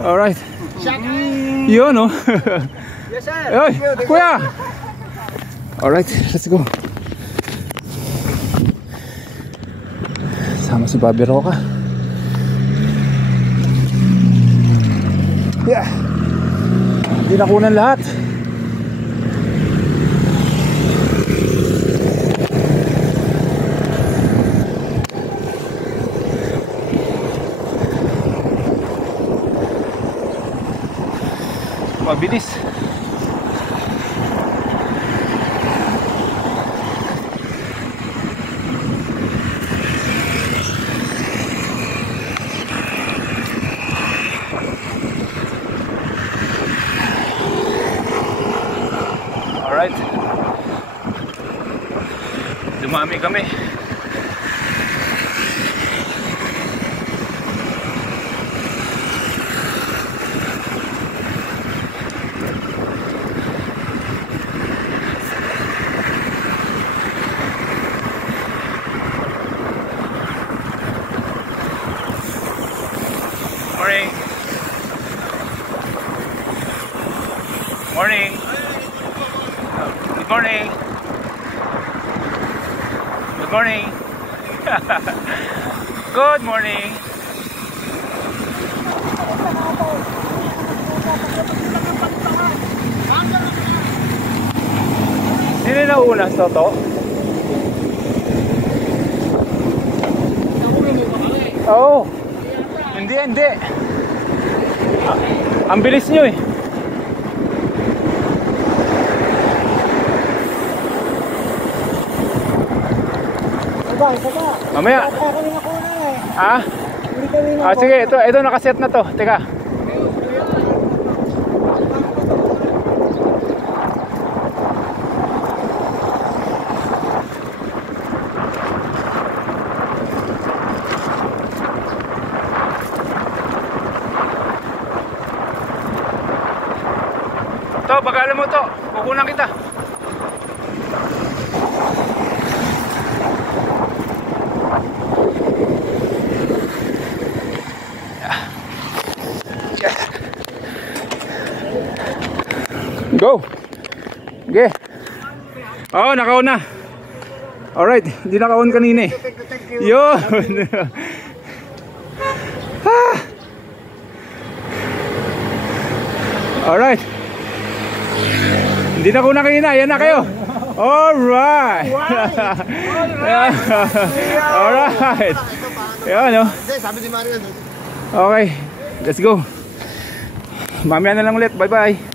Alright. Yun, no? Yes, sir. Ay, kuya! Alright, let's go. Sama si Bobby Roca. Yeah. Hindi nakunan lahat. Mabilis. Alright. Dumami kami. Morning. Morning. Good morning. Good morning. Good morning. Sino na una, Soto? Oo. Hindi. Ang bilis nyo eh. Mamaya. Ah? Ah, sige, ito nakaset na to. Teka. To, bagalan mo to. Kukunan kita. Go. Okay. Oh, naka-on na. Alright, hindi naka-on kanina eh. Yun. Alright. Hindi na kuna kanina, yan na kayo. Alright. Alright. Yan, no? Okay, let's go. Mamaya na lang ulit. Bye-bye.